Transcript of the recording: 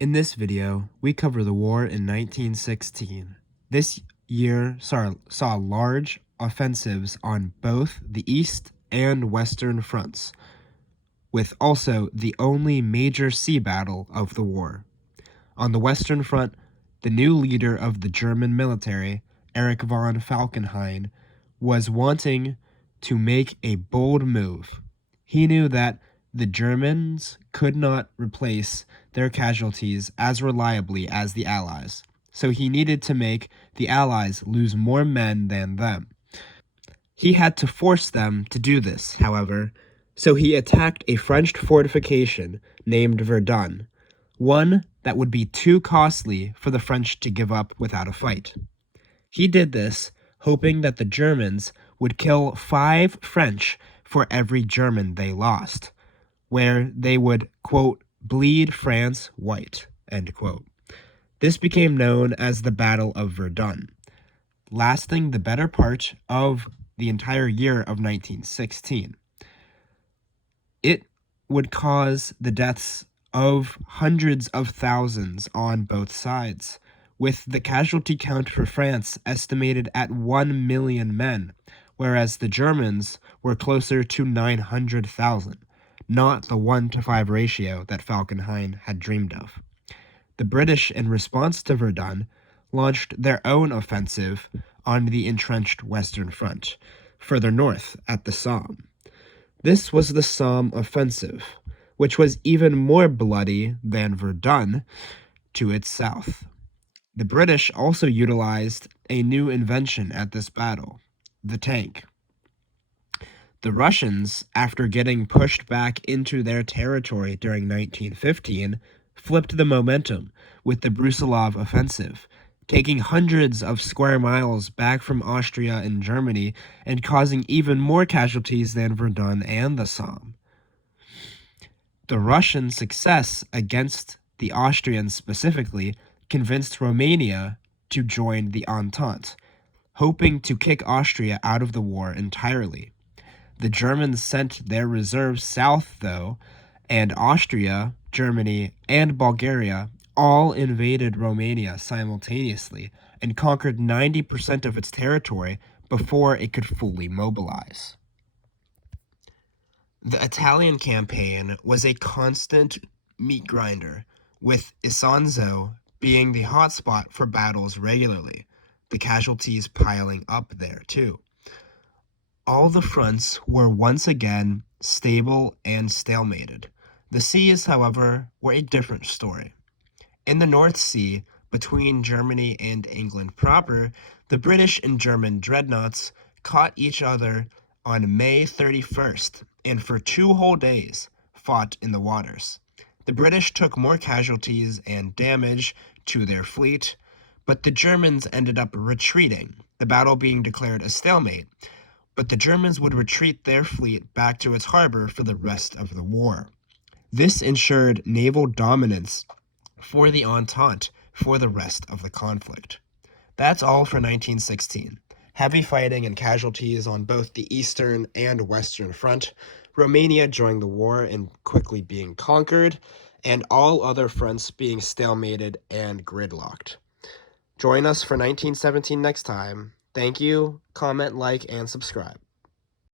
In this video, we cover the war in 1916. This year saw large offensives on both the east and western fronts, with also the only major sea battle of the war. On the western front, the new leader of the German military, Erich von Falkenhayn, was wanting to make a bold move. He knew that the Germans could not replace their casualties as reliably as the Allies, so he needed to make the Allies lose more men than them. He had to force them to do this, however, so he attacked a French fortification named Verdun, one that would be too costly for the French to give up without a fight. He did this hoping that the Germans would kill 5 French for every German they lost, where they would, quote, bleed France white, end quote. This became known as the Battle of Verdun, lasting the better part of the entire year of 1916. It would cause the deaths of hundreds of thousands on both sides, with the casualty count for France estimated at 1 million men, whereas the Germans were closer to 900,000, not the 1-to-5 ratio that Falkenhayn had dreamed of. The British, in response to Verdun, launched their own offensive on the entrenched Western Front, further north at the Somme. This was the Somme offensive, which was even more bloody than Verdun to its south. The British also utilized a new invention at this battle, the tank. The Russians, after getting pushed back into their territory during 1915, flipped the momentum with the Brusilov offensive, taking hundreds of square miles back from Austria and Germany and causing even more casualties than Verdun and the Somme. The Russian success against the Austrians specifically convinced Romania to join the Entente, hoping to kick Austria out of the war entirely. The Germans sent their reserves south, though, and Austria, Germany, and Bulgaria all invaded Romania simultaneously and conquered 90% of its territory before it could fully mobilize. The Italian campaign was a constant meat grinder, with Isonzo being the hotspot for battles regularly, the casualties piling up there too. All the fronts were once again stable and stalemated. The seas, however, were a different story. In the North Sea, between Germany and England proper, the British and German dreadnoughts caught each other on May 31st, and for 2 whole days fought in the waters. The British took more casualties and damage to their fleet, but the Germans ended up retreating, the battle being declared a stalemate, but the Germans would retreat their fleet back to its harbor for the rest of the war. This ensured naval dominance for the Entente for the rest of the conflict. That's all for 1916. Heavy fighting and casualties on both the eastern and western front, Romania joining the war and quickly being conquered, and all other fronts being stalemated and gridlocked. Join us for 1917 next time. Thank you, comment, like, and subscribe.